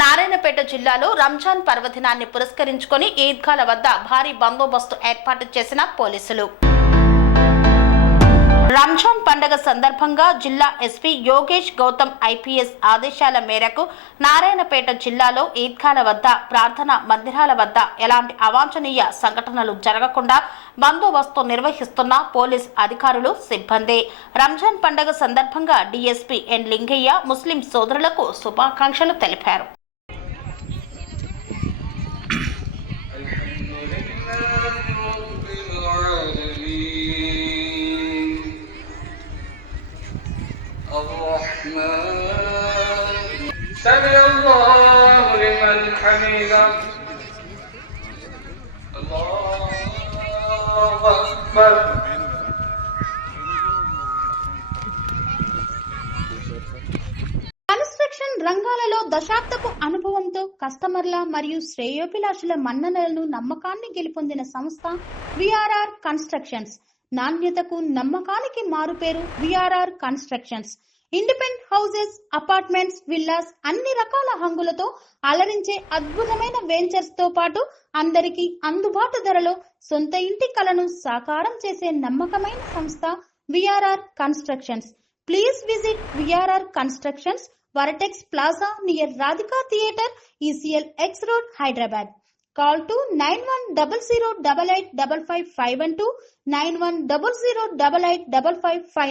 నారాయణపేట జిల్లాలో రంజాన్ పర్వదినాన్ని పురస్కరించుకొని ఈద్గాల వద్ద భారీ బందోబస్తు ఏర్పాటు చేసిన పోలీసులు. రంజాన్ పండుగ సందర్భంగా జిల్లా ఎస్పీ యోగేష్ గౌతమ్ ఐపీఎస్ ఆదేశాల మేరకు నారాయణపేట జిల్లాలో ఈద్గాల వద్ద ప్రార్థనా మందిరాల వద్ద ఎలాంటి అవాంఛనీయ సంఘటనలు జరగకుండా బందోబస్తు నిర్వహిస్తున్న పోలీస్ అధికారులు, సిబ్బంది. రంజాన్ పండుగ సందర్భంగా డీఎస్పీ ఎన్ లింగయ్య ముస్లిం సోదరులకు శుభాకాంక్షలు తెలిపారు. سمع الله لمن حمده الله أكبر. కన్స్ట్రక్షన్ రంగాలలో దశాబ్దపు అనుభవంతో కస్టమర్ల మరియు శ్రేయోభిలాషుల మన్ననలను, నమ్మకాన్ని గెలుపొందిన సంస్థ విఆర్ఆర్ కన్స్ట్రక్షన్స్. నాణ్యతకు, నమ్మకానికి మారుపేరు VRR constructions. Independent houses, apartments, villas అన్ని రకాల హంగులతో అలరించే అద్భుతమైన వెంచర్స్ తో పాటు అందరికీ అందుబాటు ధరలో సొంత ఇంటి కలను సాకారం చేసే నమ్మకమైన సంస్థ VRR constructions. Please visit VRR constructions, Varatex Plaza near Radhika Theatre, ECL X Road, Hyderabad. Call to 910088555512, 9100885559.